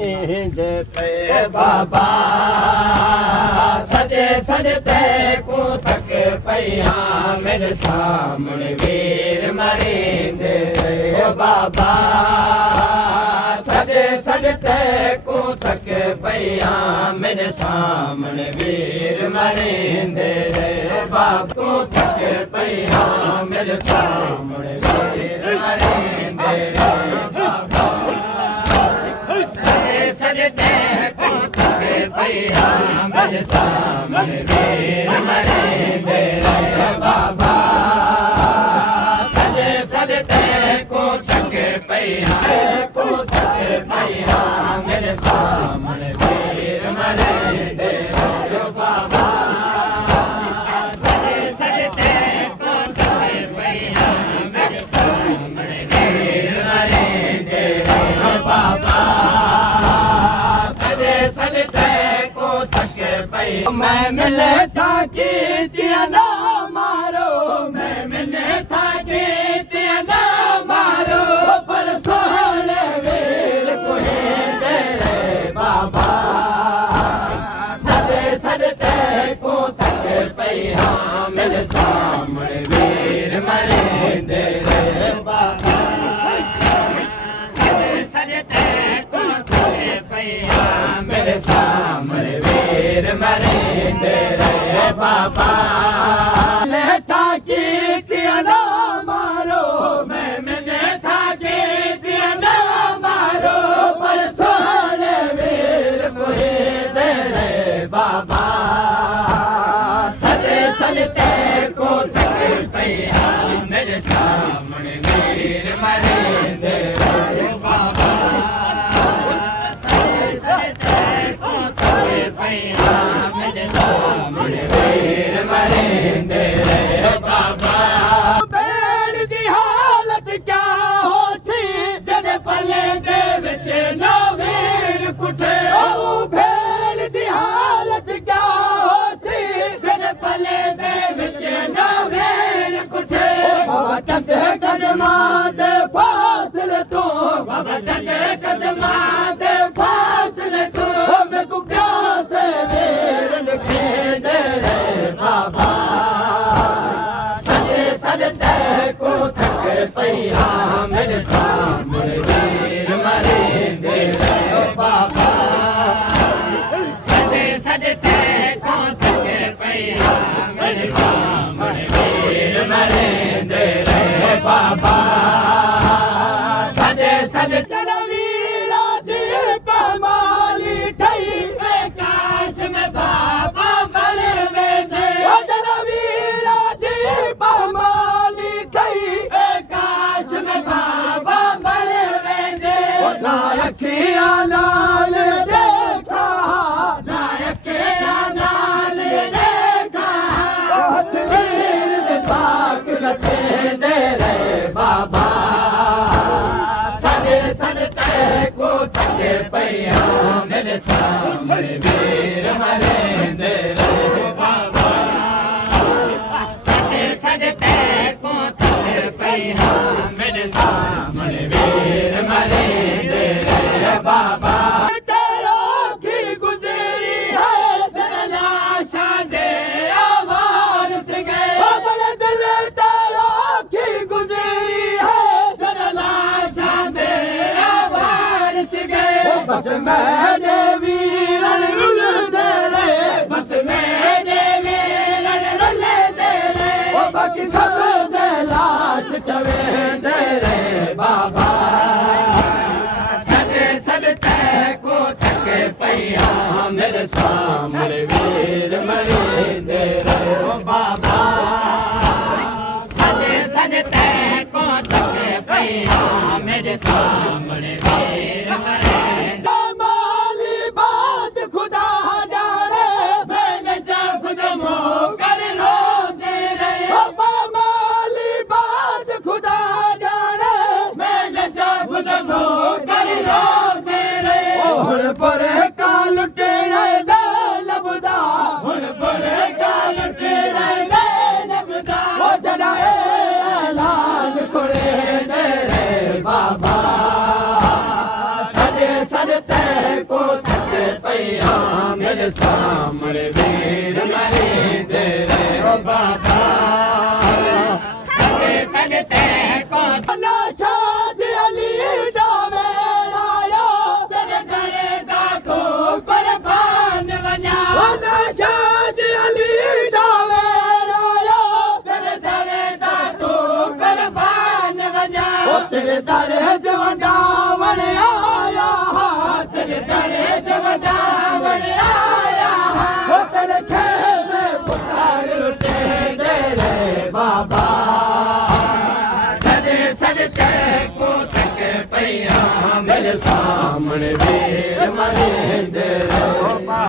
नींदे पे बाबा सजे सजते को तक पैया मेरे सामने वीर मरेंदे बाबा सजे सजते को तक पैया मेरे सामने वीर मरेंदे बाबा को तक पैया मेरे सामने वीर मरेंदे बाबा सजते को तक पैया मेरे सामने वीर मरेंदे बाबा सजे सजते को तक पैया मेरे सामने वीर मरेंदे बाबा सजे सजते को तक पैया मेरे सामने वीर मरेंदे बाबा सजे सजते को तक पैया मैं मिले था कि ना मारो मैं मिले था कि ना मारो पर सोहने वीर को दे रे बाबा सजे सजते को तक पैया मेरे सामने वीर मरेंदे रे बाबा सजे सजते को तक पैया मेरे सामने वीर मरेंदे रे बाबा लेता की ना मारो मैं मैंने था कि ना मारो पर सोहने वीर को दे रे बाबा सजे सजते को तक पैया मेरे सामने वीर मरेंदे रे बाबा सजे सजते को तक पैया मेरे सामने वीर मरेंदे रे बाबा बैठ दी हालत क्या हो सी जद पले दे विच नो वीर कुठे ओ भेड़ दी हालत क्या हो सी जद पले दे विच नो वीर कुठे बाबा चंगे कदमा दे फासले तो बाबा चंगे कदमा दे फासले तो मैं को प्यास वीर लिखे दे रे बाबा सजे सजते को तक पैया मेरे सामने वीर मरेंदे रे बाबा सजे सजते को तक पैया मेरे सामने वीर मरेंदे रे बाबा सजे सजते वीरा दी पमाली थई काश में बाबा मरे वेंदे वीरा दी पमाली थई काश में बाबा मरे वेंदे ना अखियां नाल देखा ना अखियां नाल देखा हथ वीर दे पाक रखे दे रे बाबा सजे सजते को तक पैया मेरे सामने वीर मरेंदे रे बाबा सजे सजते को तक पैया मेरे सामने वीर मरेंदे रे बाबा तेरो की गुजरी है दिल लाशा दे आवार से गए बड़ा दिल तेरो की गुजरी है दिल लाशा दे आवार से गए बस मैंने वीरन रुल दे रे बस मैंने वीरन रुल दे रे ओ बाकी सब दे लाश चवे दे रे बाबा सजे सजते को तक पैया मेरे सामने वीर मरेंदे रे बाबा सजे सजते को तक पैया मेरे सामने वीर मरेंदे माली बात खुदा जाने मैंने जब गमो कर रो दे रहे माली बात खुदा जाने मैंने जब गमो कर रो दे रहे हुण पर काल टेढ़े दे लबदा हुण पर काल टेढ़े दे लबदा ओ जड़ा ऐलान सुने दे रे बाबा सजे सजते मेरे सामने वीर मरेंदे रहे ओ बाबा सदे सदते को शाद अली दा वेला आया तेरे दरे दा को कुर्बान वञा शाद अली दा वेला आया तेरे दरे दा को कुर्बान वञा तेरे दरे दा वंडावण आया तेरे दरे दा वंडावण आया तेरे खेमे पुकार लुटे दे रे बाबा सदे सदते को तक पैया मेरे सामने वीर मरेंदे रहे